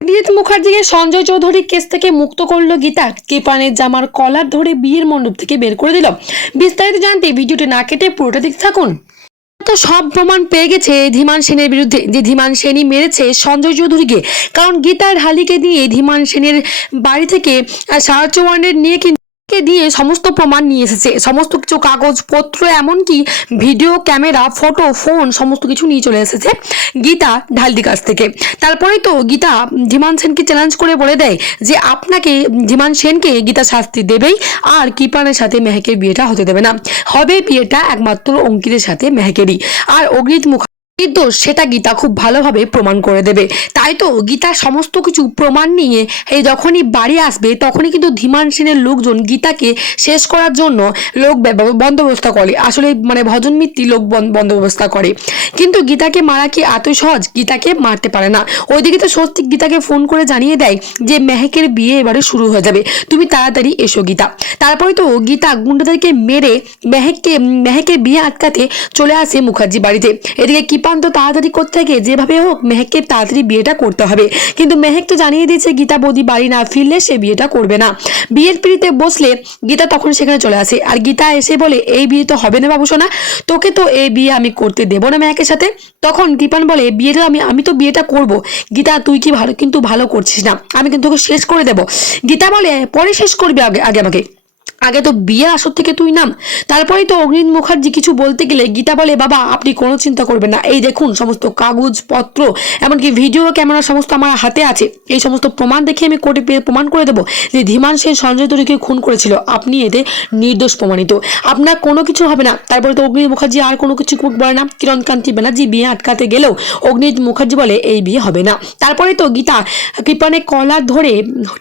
অরিজিৎ মুখার্জিকে সঞ্জয় চৌধুরী কেস থেকে মুক্ত করল গীতা। কৃপানের জামার কলার ধরে বিয়ের মণ্ডপ থেকে বের করে দিল। বিস্তারিত জানতে ভিডিওটি না কেটে পুরোটা দেখতে থাকুন। তো সব প্রমাণ পেয়ে গেছে ধীমান সেনের বিরুদ্ধে যে ধীমান সেনই মেরেছে সঞ্জয় চৌধুরীকে। কারণ গীতার হালিকে দিয়ে ধীমান সেনের বাড়ি থেকে সাহায্য ওয়ারেন্ট নিয়ে কিন্তু কে দিয়ে সমস্ত প্রমাণ নিয়ে এসেছে। সমস্ত কিছু কাগজপত্র এমনকি ভিডিও ক্যামেরা ফটো ফোন সমস্ত কিছু নিয়ে চলে এসেছে গীতা ঢালদি কাছ থেকে। তারপরেই তো গীতা ধীমান সেনকে চ্যালেঞ্জ করে বলে দেয় যে আপনাকে ধীমান সেনকে গীতা শাস্তি দেবেই, আর কিপানের সাথে মেহেকের বিয়েটা হতে দেবে না। হবে বিয়েটা একমাত্র অঙ্কিতের সাথে মেহেকেরই। আর অগ্নিত মুখ কিন্তু সেটা গীতা খুব ভালোভাবে প্রমাণ করে দেবে। তাই তো গীতা সমস্ত কিছু প্রমাণ নিয়ে এই যখনই বাড়ি আসবে, তখনই কিন্তু ধীমান সেনের লোকজন গীতাকে শেষ করার জন্য লোক বন্দোবস্ত করে। আসলে মানে ভজন মিত্রি লোক বন্দোবস্ত করে। কিন্তু গীতাকে মারা কি এতই সহজ? গীতাকে মারতে পারে না। ওইদিকে তো সত্যি গীতাকে ফোন করে জানিয়ে দেয় যে, মেহেকের বিয়ে এবারে শুরু হয়ে যাবে। তুমি তাড়াতাড়ি এসো গীতা। তারপরে তো গীতা গুন্ডাদেরকে মেরে মেহেককে, মেহেকের বিয়ে আটকাতে চলে আসে মুখার্জি বাড়িতে। এদিকে কিপান তো তাড়াতাড়ি থাকে যেভাবে হোক মেহেককে তাড়াতাড়ি বিয়েটা করতে হবে। কিন্তু মেহেক তো জানিয়ে দিয়েছে, গীতা বৌদি বাড়ি না ফিরলে সে বিয়েটা করবে না। বিয়ের পিড়িতে বসলে গীতা তখন সেখানে চলে আসে। আর গীতা এসে বলে, এই বিয়ে তো হবে না বাবু সোনা তোকে তো এই বিয়ে আমি করতে দেবো না মেহেকের সাথে। তখন কৃপান বলে, বিয়েটা আমি আমি তো বিয়েটা করব। গীতা, তুই কি ভালো, কিন্তু ভালো করছিস না। আমি কিন্তু তোকে শেষ করে দেব। গীতা বলে, পরে শেষ করবি আগে আগে আমাকে। আগে তো বিয়ে আসর থেকে তুই নাম, তারপরেই তো অগ্নিত মুখার্জি কিছু বলতে গেলে গীতা বলে, বাবা, আপনি কোনো চিন্তা করবেন না। এই দেখুন, সমস্ত কাগজপত্র এমনকি ভিডিও ক্যামেরা সমস্ত আমার হাতে আছে। এই সমস্ত প্রমাণ দেখে আমি কোর্টে প্রমাণ করে দেবো যে ধীমান সেন সঞ্জয় তরিকে খুন করেছিল। আপনি এতে নির্দোষ প্রমাণিত। আপনার কোনো কিছু হবে না। তারপরে তো অগ্নিত মুখার্জি আর কোনো কিছু বলে না। কিরণকান্তি ব্যানার্জি বিয়ে আটকাতে গেলেও অগ্নিত মুখার্জি বলে এই বিয়ে হবে না। তারপরে তো গীতা কৃপানে কলার ধরে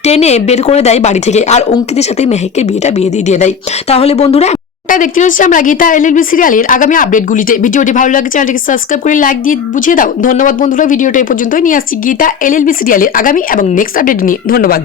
টেনে বের করে দেয় বাড়ি থেকে। আর অঙ্কিতের সাথে মেহেকের বিয়েটা বিয়ে দিয়ে দিয়ে তাহলে বন্ধুরা দেখতে হচ্ছে আমরা গীতা এল এলএলবি সিরিয়ালের আগামী আপডেটগুলিতে। ভিডিওটি ভালো লাগে চ্যানেলটিকে সাবস্ক্রাইব করে লাইক দিয়ে বুঝিয়ে দাও। ধন্যবাদ বন্ধুরা, ভিডিওটা এই পর্যন্ত নিয়ে আসছি গীতা এল এলএলবি সিরিয়ালের আগামী এবং নেক্সট আপডেট নিয়ে। ধন্যবাদ।